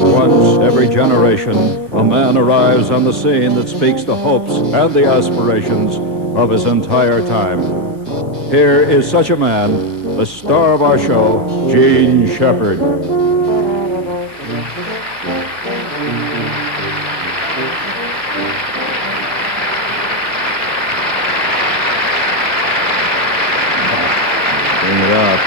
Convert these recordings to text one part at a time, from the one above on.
Once every generation, a man arrives on the scene that speaks the hopes and the aspirations of his entire time. Here is such a man, the star of our show, Gene Shepherd. Bring it up.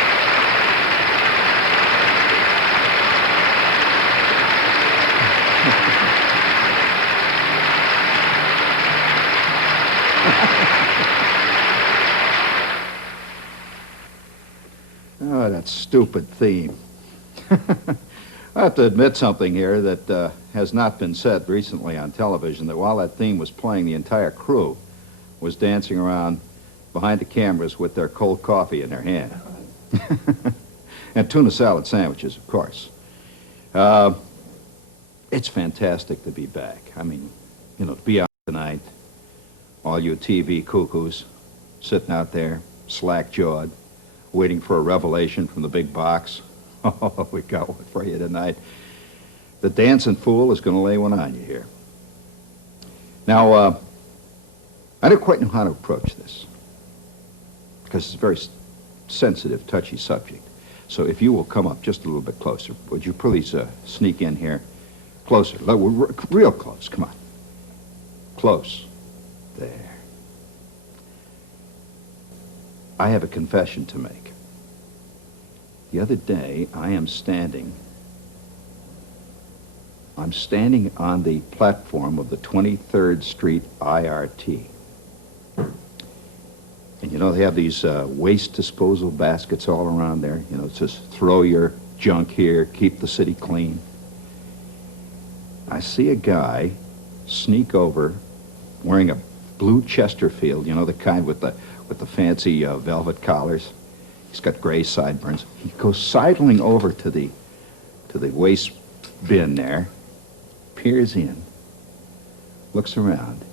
Oh, that stupid theme. I have to admit something here that has not been said recently on television, that while that theme was playing, the entire crew was dancing around behind the cameras with their cold coffee in their hand. And tuna salad sandwiches, of course. It's fantastic to be back. I mean, you know, to be out tonight, all you TV cuckoos sitting out there, slack-jawed, waiting for a revelation from the big box. Oh, we got one for you tonight. The dancing fool is going to lay one on you here. Now, I don't quite know how to approach this, because it's a very sensitive, touchy subject. So if you will come up just a little bit closer, would you please sneak in here? Closer. Real close. Come on. Close. There. I have a confession to make. The other day, I'm standing on the platform of the 23rd Street IRT. And you know, they have these waste disposal baskets all around there. You know, it says, throw your junk here, keep the city clean. I see a guy sneak over wearing a blue Chesterfield, you know, the kind with the fancy velvet collars. He's got gray sideburns. He goes sidling over to the waste bin there, peers in, looks around.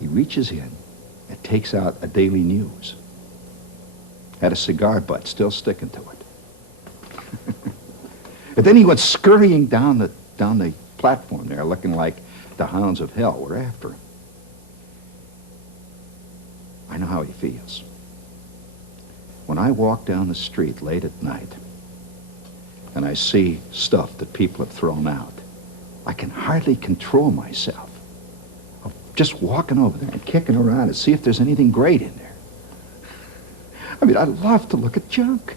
He reaches in and takes out a Daily News. Had a cigar butt still sticking to it. And then he went scurrying down the platform there, looking like the hounds of hell were after him. I know how he feels. When I walk down the street late at night and I see stuff that people have thrown out, I can hardly control myself of just walking over there and kicking around and see if there's anything great in there. I mean, I love to look at junk.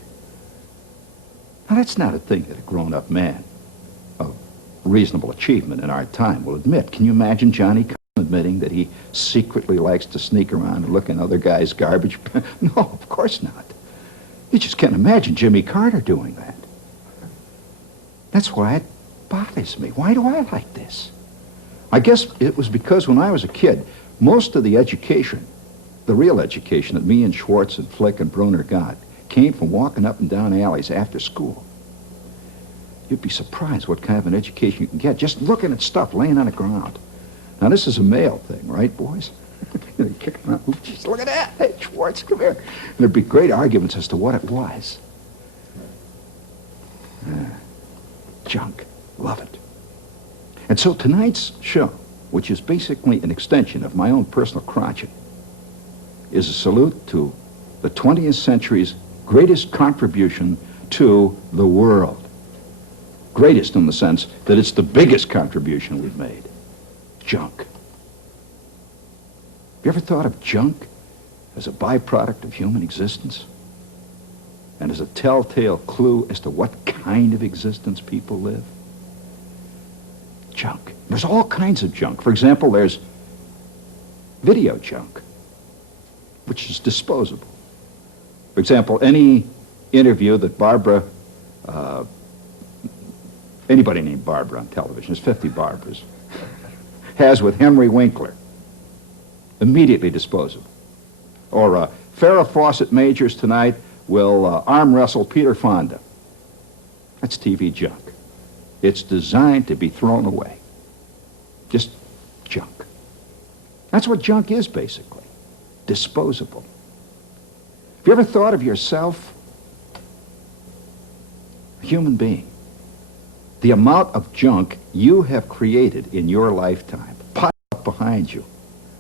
Now, that's not a thing that a grown-up man of reasonable achievement in our time will admit. Can you imagine Johnny admitting that he secretly likes to sneak around and look in other guys' garbage? No, of course not. You just can't imagine Jimmy Carter doing that. That's why it bothers me. Why do I like this? I guess it was because when I was a kid, most of the education, the real education that me and Schwartz and Flick and Bruner got, came from walking up and down alleys after school. You'd be surprised what kind of an education you can get just looking at stuff laying on the ground. Now, this is a male thing, right, boys? You kick around. Ooh, geez, look at that. Hey, Schwartz, come here. And there'd be great arguments as to what it was. Junk. Love it. And so tonight's show, which is basically an extension of my own personal crotchety, is a salute to the 20th century's greatest contribution to the world. Greatest in the sense that it's the biggest contribution we've made. Junk. You ever thought of junk as a byproduct of human existence? And as a telltale clue as to what kind of existence people live? Junk. There's all kinds of junk. For example, there's video junk, which is disposable. For example, any interview that Barbara Anybody named Barbara on television, there's 50 Barbaras, has with Henry Winkler. Immediately disposable. Or Farrah Fawcett Majors tonight will arm wrestle Peter Fonda. That's TV junk. It's designed to be thrown away. Just junk. That's what junk is, basically. Disposable. Have you ever thought of yourself? A human being. The amount of junk you have created in your lifetime, piled up behind you.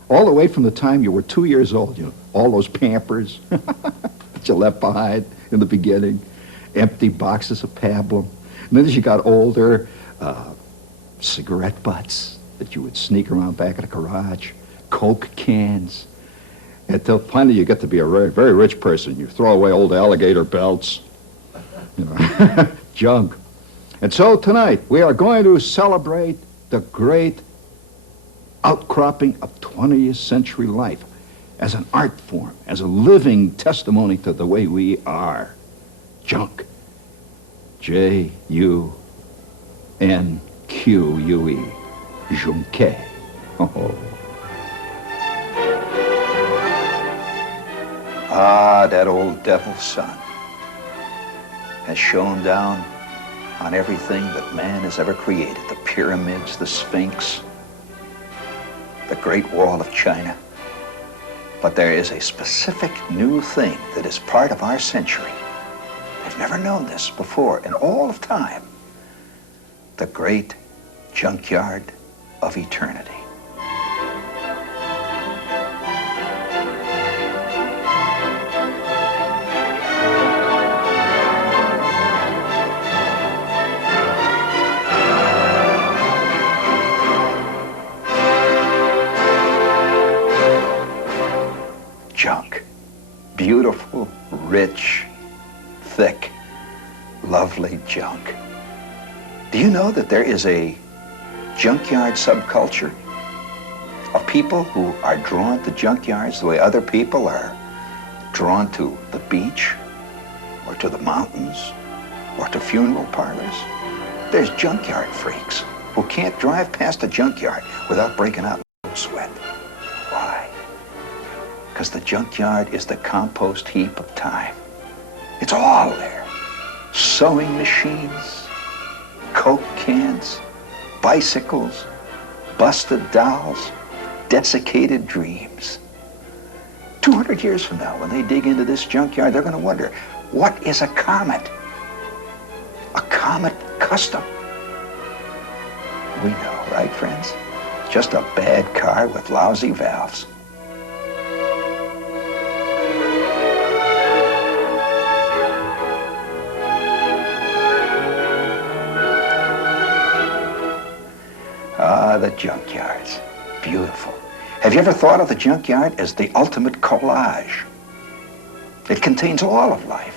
All the way from the time you were 2 years old, you know, all those Pampers that you left behind in the beginning, empty boxes of pablum. And then as you got older, cigarette butts that you would sneak around back of the garage, Coke cans, until finally you get to be a very, very rich person. You throw away old alligator belts, you know, junk. And so tonight we are going to celebrate the great outcropping of 20th century life as an art form, as a living testimony to the way we are. Junk. Junque. Junque. Oh. Ah, that old devil's sun has shone down on everything that man has ever created. The pyramids, the Sphinx, the Great Wall of China. But there is a specific new thing that is part of our century. They've never known this before in all of time. The great junkyard of eternity. Junk. Beautiful, rich, thick, lovely junk. Do you know that there is a junkyard subculture of people who are drawn to junkyards the way other people are drawn to the beach or to the mountains or to funeral parlors? There's junkyard freaks who can't drive past a junkyard without breaking out in a sweat. Why? Because the junkyard is the compost heap of time. It's all there. Sewing machines, Coke cans, bicycles, busted dolls, desiccated dreams. 200 years from now, when they dig into this junkyard, they're going to wonder, what is a comet? A comet custom. We know, right, friends? Just a bad car with lousy valves. Ah, the junkyards. Beautiful. Have you ever thought of the junkyard as the ultimate collage? It contains all of life.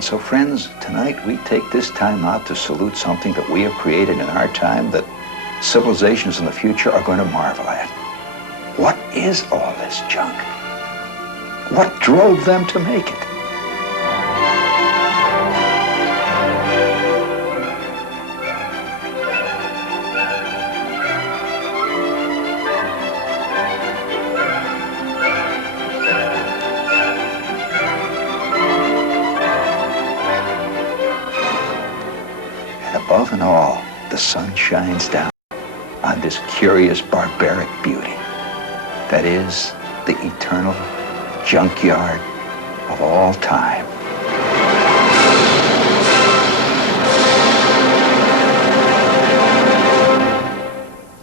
So friends, tonight we take this time out to salute something that we have created in our time that civilizations in the future are going to marvel at. What is all this junk? What drove them to make it? Above and all, the sun shines down on this curious, barbaric beauty that is the eternal junkyard of all time.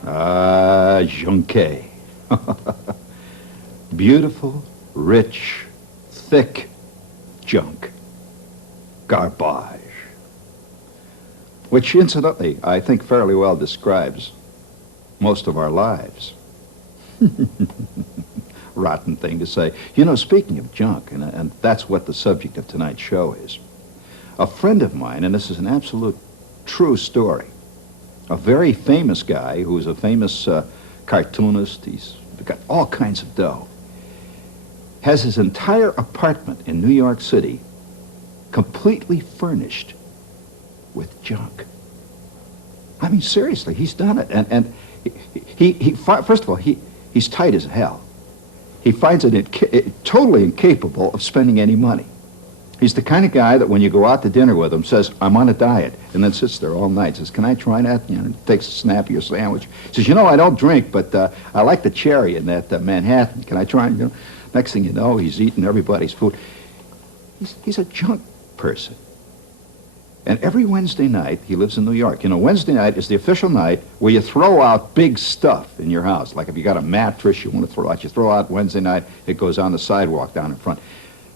Ah, Junque. Beautiful, rich, thick junk. Garbage. which incidentally I think fairly well describes most of our lives. Rotten thing to say. You know, speaking of junk, and that's what the subject of tonight's show is, a friend of mine, and this is an absolute true story, a very famous guy who's a famous cartoonist, he's got all kinds of dough, has his entire apartment in New York City completely furnished with junk. I mean, seriously, he's done it. And he first of all, he's tight as hell. He finds it totally incapable of spending any money. He's the kind of guy that when you go out to dinner with him says, I'm on a diet, and then sits there all night, says, can I try that? You know, takes a snap of your sandwich. Says, you know, I don't drink, but I like the cherry in that Manhattan. Can I try it? You know, next thing you know, he's eating everybody's food. He's a junk person. And every Wednesday night, he lives in New York. You know, Wednesday night is the official night where you throw out big stuff in your house. Like if you got a mattress you want to throw out, you throw out Wednesday night, it goes on the sidewalk down in front.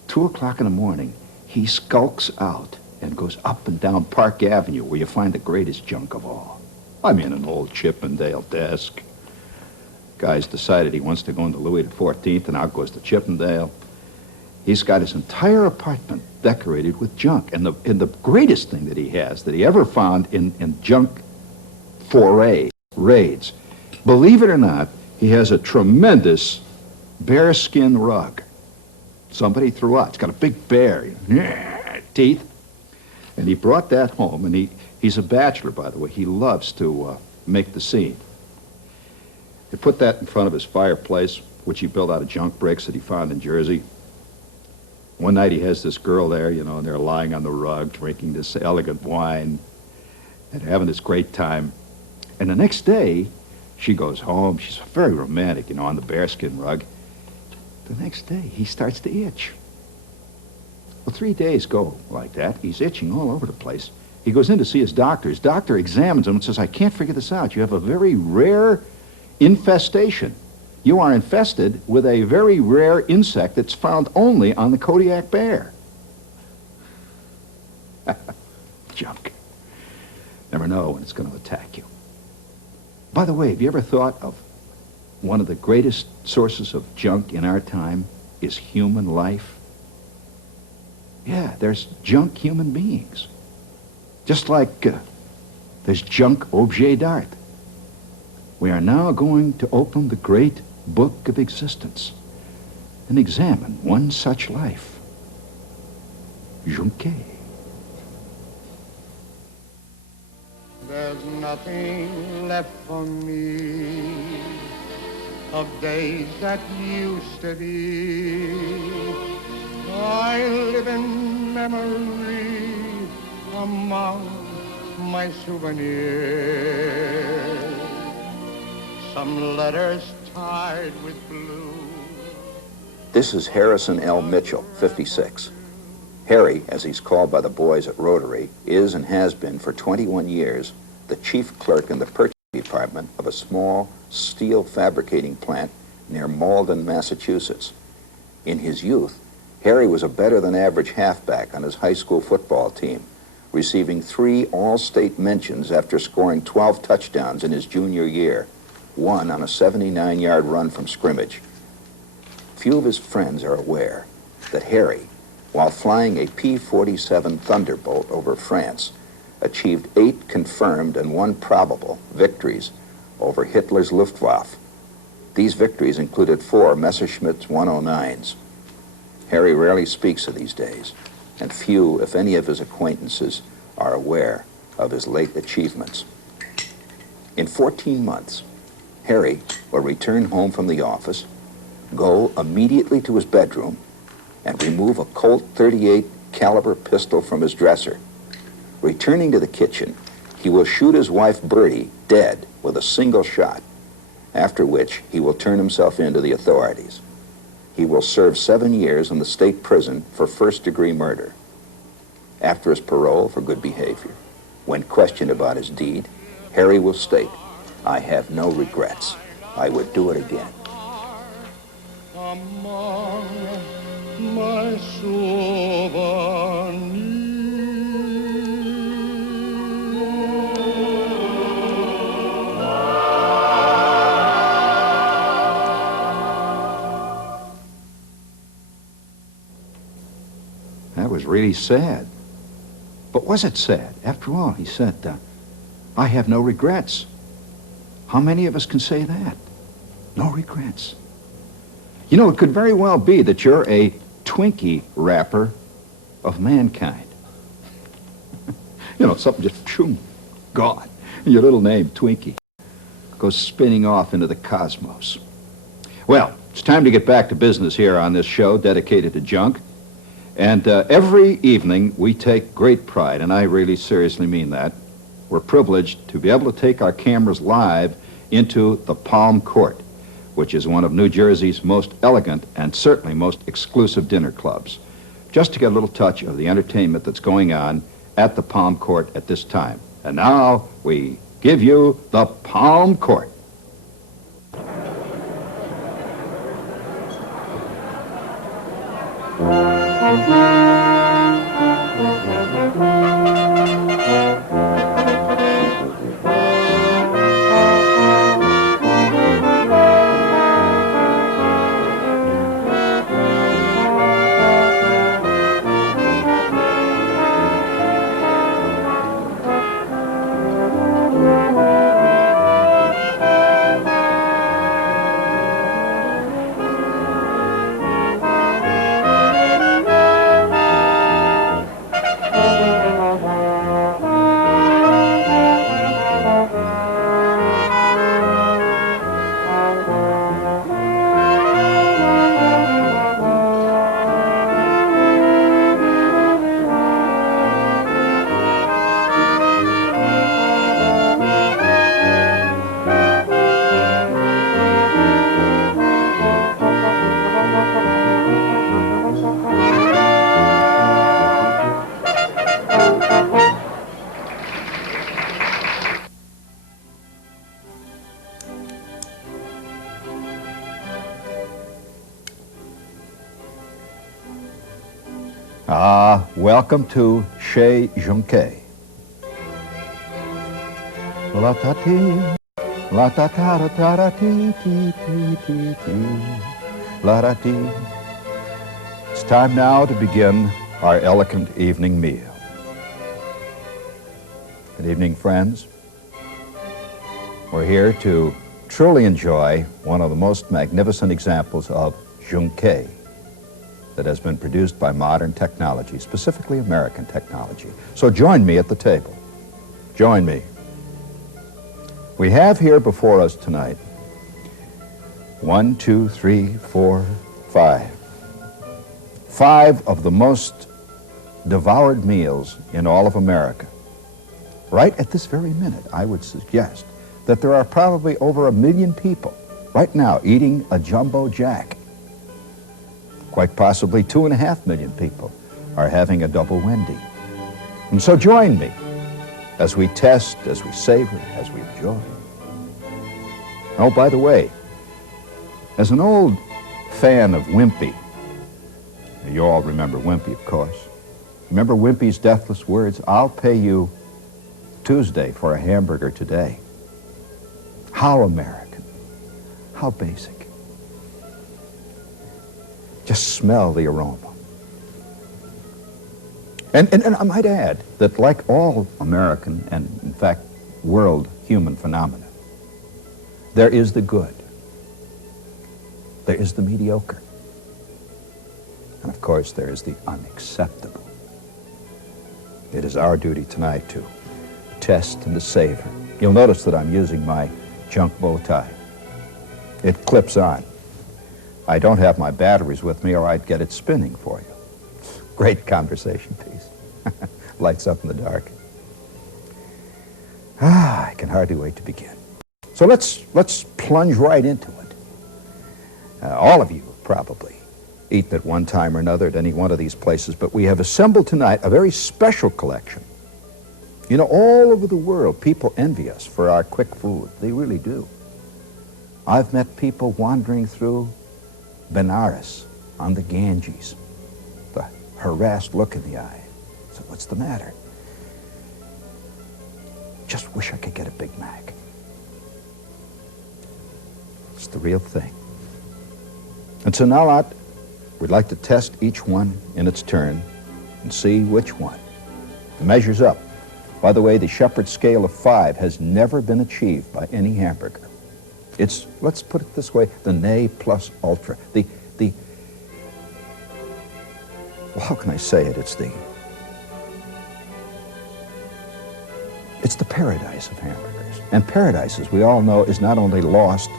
2 o'clock in the morning, he skulks out and goes up and down Park Avenue where you find the greatest junk of all. I mean, an old Chippendale desk. Guy's decided he wants to go into Louis XIV, and out goes the Chippendale. He's got his entire apartment decorated with junk. And the greatest thing that he has, that he ever found in junk raids, believe it or not, he has a tremendous bearskin rug. Somebody threw out. It's got a big bear, teeth. And he brought that home, and he's a bachelor, by the way. He loves to make the scene. He put that in front of his fireplace, which he built out of junk bricks that he found in Jersey. One night he has this girl there, you know, and they're lying on the rug, drinking this elegant wine, and having this great time. And the next day, she goes home. She's very romantic, you know, on the bearskin rug. The next day, he starts to itch. Well, 3 days go like that. He's itching all over the place. He goes in to see his doctor. His doctor examines him and says, I can't figure this out. You have a very rare infestation. You are infested with a very rare insect that's found only on the Kodiak bear. Junk. Never know when it's going to attack you. By the way, have you ever thought of one of the greatest sources of junk in our time is human life? Yeah, there's junk human beings. Just like there's junk objet d'art. We are now going to open the great book of existence and examine one such life. Junque. There's nothing left for me of days that used to be. I live in memory among my souvenirs. Some letters tied with blue. This is Harrison L. Mitchell, 56. Harry, as he's called by the boys at Rotary, is and has been for 21 years the chief clerk in the purchasing department of a small steel fabricating plant near Malden, Massachusetts. In his youth, Harry was a better-than-average halfback on his high school football team, receiving 3 all-state mentions after scoring 12 touchdowns in his junior year, one on a 79-yard run from scrimmage. Few of his friends are aware that Harry, while flying a P-47 Thunderbolt over France, achieved 8 confirmed and 1 probable victories over Hitler's Luftwaffe. These victories included 4 Messerschmitt 109s. Harry rarely speaks of these days, and few, if any, of his acquaintances are aware of his late achievements. In 14 months, Harry will return home from the office, go immediately to his bedroom, and remove a Colt .38 caliber pistol from his dresser. Returning to the kitchen, he will shoot his wife Bertie dead with a single shot, after which he will turn himself in to the authorities. He will serve 7 years in the state prison for first-degree murder. After his parole for good behavior, when questioned about his deed, Harry will state, I have no regrets. I would do it again. Among my souvenirs. really sad. But was it sad? After all, he said, I have no regrets. How many of us can say that? No regrets. You know, it could very well be that you're a Twinkie wrapper of mankind. You know, something just, pshoo, gone. And your little name, Twinkie, goes spinning off into the cosmos. Well, it's time to get back to business here on this show dedicated to junk. And every evening we take great pride, and I really seriously mean that. We're privileged to be able to take our cameras live into the Palm Court, which is one of New Jersey's most elegant and certainly most exclusive dinner clubs, just to get a little touch of the entertainment that's going on at the Palm Court at this time. And now we give you the Palm Court. Welcome to Chez, Junque. La ta ti, la ta ta ta ta ta ti ti ti ti ti, la ta ti. It's time now to begin our elegant evening meal. Good evening, friends. We're here to truly enjoy one of the most magnificent examples of Junque that has been produced by modern technology, specifically American technology. So join me at the table. Join me. We have here before us tonight 1, 2, 3, 4, 5. 5 of the most devoured meals in all of America. Right at this very minute, I would suggest that there are probably over 1 million people right now eating a Jumbo Jack. Quite possibly 2.5 million people are having a double Wendy. And so join me as we test, as we savor, as we enjoy. Oh, by the way, as an old fan of Wimpy, you all remember Wimpy, of course. Remember Wimpy's deathless words, "I'll pay you Tuesday for a hamburger today." How American, how basic. Just smell the aroma. And I might add that like all American and, in fact, world human phenomena, there is the good. There is the mediocre. And, of course, there is the unacceptable. It is our duty tonight to test and to savor. You'll notice that I'm using my junk bow tie. It clips on. I don't have my batteries with me or I'd get it spinning for you. Great conversation piece. Lights up in the dark. I can hardly wait to begin. So let's plunge right into it. All of you probably eaten at one time or another at any one of these places, but we have assembled tonight a very special collection. You know, all over the world, people envy us for our quick food. They really do. I've met people wandering through Benares on the Ganges, the harassed look in the eye. So what's the matter? Just wish I could get a Big Mac. It's the real thing. And so now we'd like to test each one in its turn and see which one measures up. By the way, the Shepherd scale of 5 has never been achieved by any hamburger. It's, let's put it this way, the ne plus ultra. Well, how can I say it? It's the paradise of hamburgers. And paradise, as we all know, is not only lost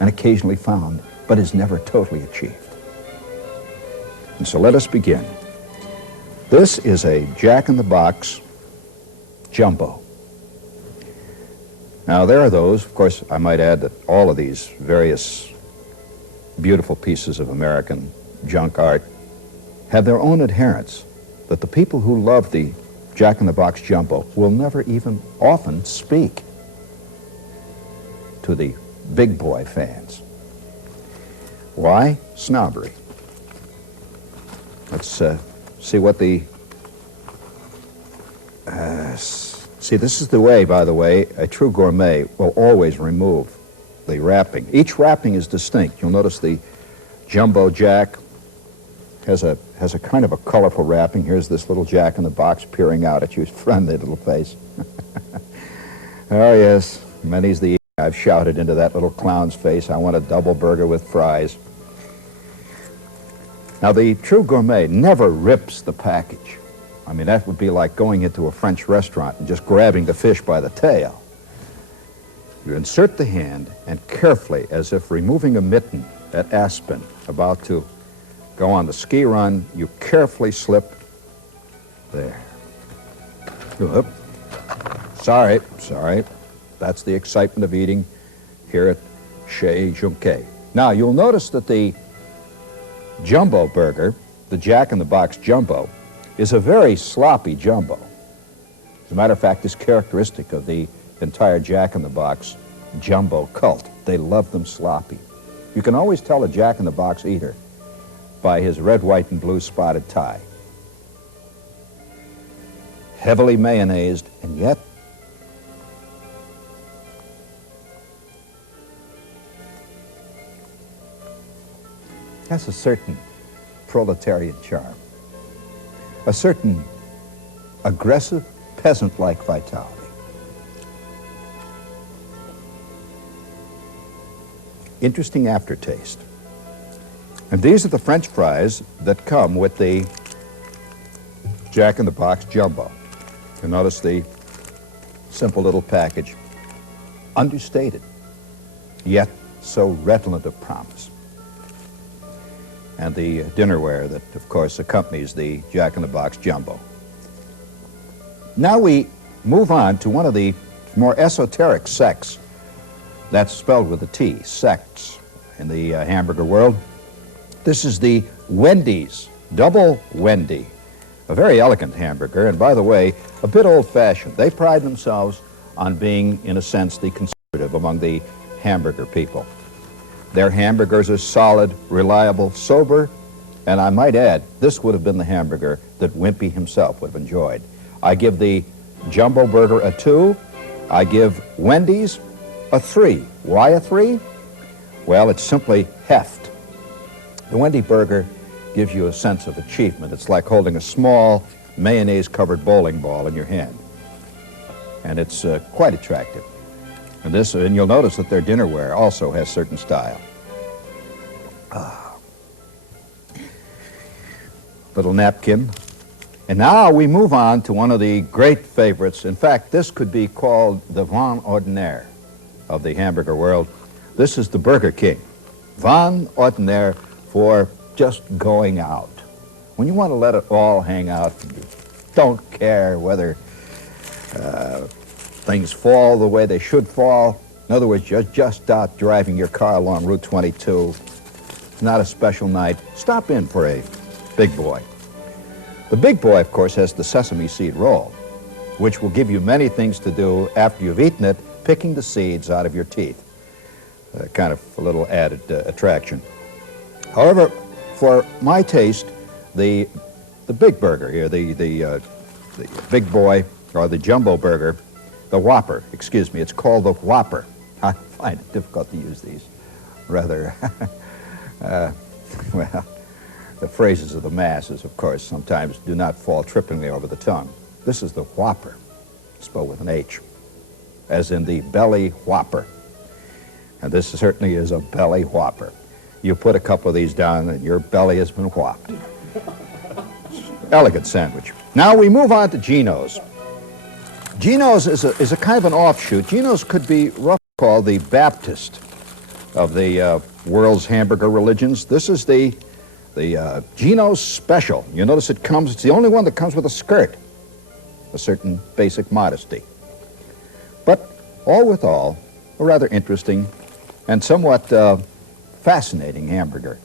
and occasionally found, but is never totally achieved. And so let us begin. This is a Jack-in-the-Box jumbo. Now, there are those, of course, I might add that all of these various beautiful pieces of American junk art have their own adherents, that the people who love the Jack-in-the-Box jumbo will never even often speak to the big boy fans. Why? Snobbery. Let's see what the... see, this is the way, by the way, a true gourmet will always remove the wrapping. Each wrapping is distinct. You'll notice the Jumbo Jack has a kind of a colorful wrapping. Here's this little Jack-in-the-Box peering out at you, friendly little face. Oh, yes, many's the I've shouted into that little clown's face, I want a double burger with fries. Now, the true gourmet never rips the package. I mean, that would be like going into a French restaurant and just grabbing the fish by the tail. You insert the hand and carefully, as if removing a mitten at Aspen, about to go on the ski run, you carefully slip there. Whoop. Sorry. That's the excitement of eating here at Chez, Junque. Now, you'll notice that the jumbo burger, the Jack-in-the-Box jumbo, is a very sloppy jumbo. As a matter of fact, it's characteristic of the entire Jack-in-the-Box jumbo cult. They love them sloppy. You can always tell a Jack-in-the-Box eater by his red, white, and blue spotted tie. Heavily mayonnaised, and yet has a certain proletarian charm, a certain aggressive, peasant-like vitality. Interesting aftertaste. And these are the French fries that come with the Jack-in-the-Box jumbo. You notice the simple little package, understated, yet so redolent of promise. And the dinnerware that, of course, accompanies the Jack-in-the-Box jumbo. Now we move on to one of the more esoteric sects. That's spelled with a T, sects, in the hamburger world. This is the Wendy's, Double Wendy, a very elegant hamburger, and by the way, a bit old-fashioned. They pride themselves on being, in a sense, the conservative among the hamburger people. Their hamburgers are solid, reliable, sober, and I might add, this would have been the hamburger that Wimpy himself would have enjoyed. I give the jumbo burger a 2. I give Wendy's a 3. Why a 3? Well, it's simply heft. The Wendy burger gives you a sense of achievement. It's like holding a small mayonnaise-covered bowling ball in your hand. And it's quite attractive. And you'll notice that their dinnerware also has certain style. Little napkin. And now we move on to one of the great favorites. In fact, this could be called the vin ordinaire of the hamburger world. This is the Burger King. Vin ordinaire for just going out. When you want to let it all hang out, you don't care whether things fall the way they should fall. In other words, you're just out driving your car along Route 22. It's not a special night. Stop in for a Big Boy. The Big Boy, of course, has the sesame seed roll, which will give you many things to do after you've eaten it, picking the seeds out of your teeth. Kind of a little added attraction. However, for my taste, the big burger here, the Big Boy, or the jumbo burger, the Whopper, excuse me, it's called the Whopper. I find it difficult to use these rather, well, The phrases of the masses, of course, sometimes do not fall trippingly over the tongue. This is the Whopper, spelled with an H, as in the belly whopper. And this certainly is a belly whopper. You put a couple of these down and your belly has been whopped. Elegant sandwich. Now we move on to Geno's. Geno's is a kind of an offshoot. Geno's could be roughly called the Baptist of the world's hamburger religions. This is the Geno's Special. You notice it's the only one that comes with a skirt, a certain basic modesty. But all with all, a rather interesting and somewhat fascinating hamburger.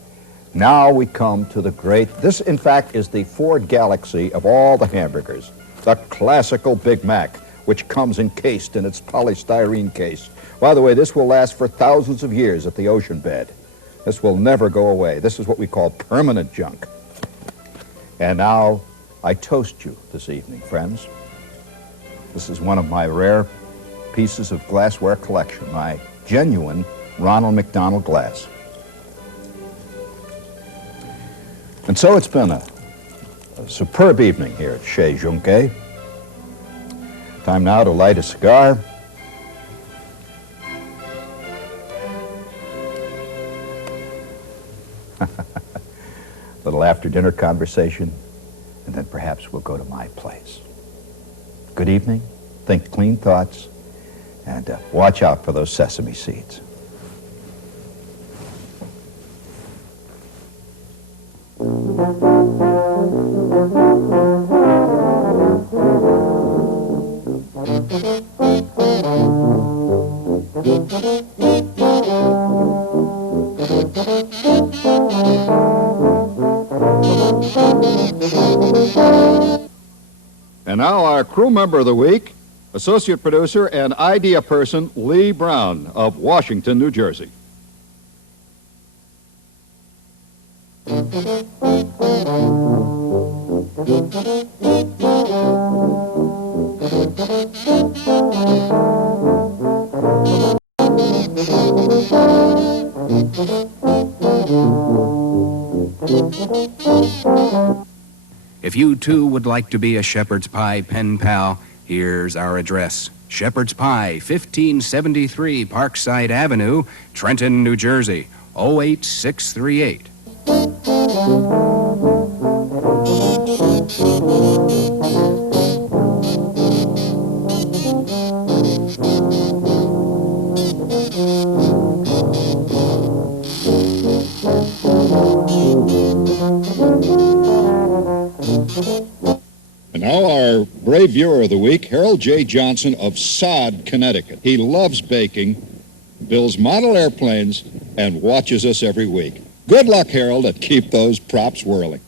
Now we come to the great, this in fact is the Ford Galaxy of all the hamburgers, the classical Big Mac, which comes encased in its polystyrene case. By the way, this will last for thousands of years at the ocean bed. This will never go away. This is what we call permanent junk. And now I toast you this evening, friends. This is one of my rare pieces of glassware collection, my genuine Ronald McDonald glass. And so it's been a superb evening here at Chez Junque. Time now to light a cigar. Little after-dinner conversation, and then perhaps we'll go to my place. Good evening, think clean thoughts, and watch out for those sesame seeds. And now our crew member of the week, associate producer and idea person Lee Brown of Washington, New Jersey. If you too would like to be a Shepherd's Pie pen pal, here's our address. Shepherd's Pie, 1573 Parkside Avenue, Trenton, New Jersey, 08638. And now our brave viewer of the week, Harold J. Johnson of Sod, Connecticut. He loves baking, builds model airplanes, and watches us every week. Good luck, Harold, and keep those props whirling.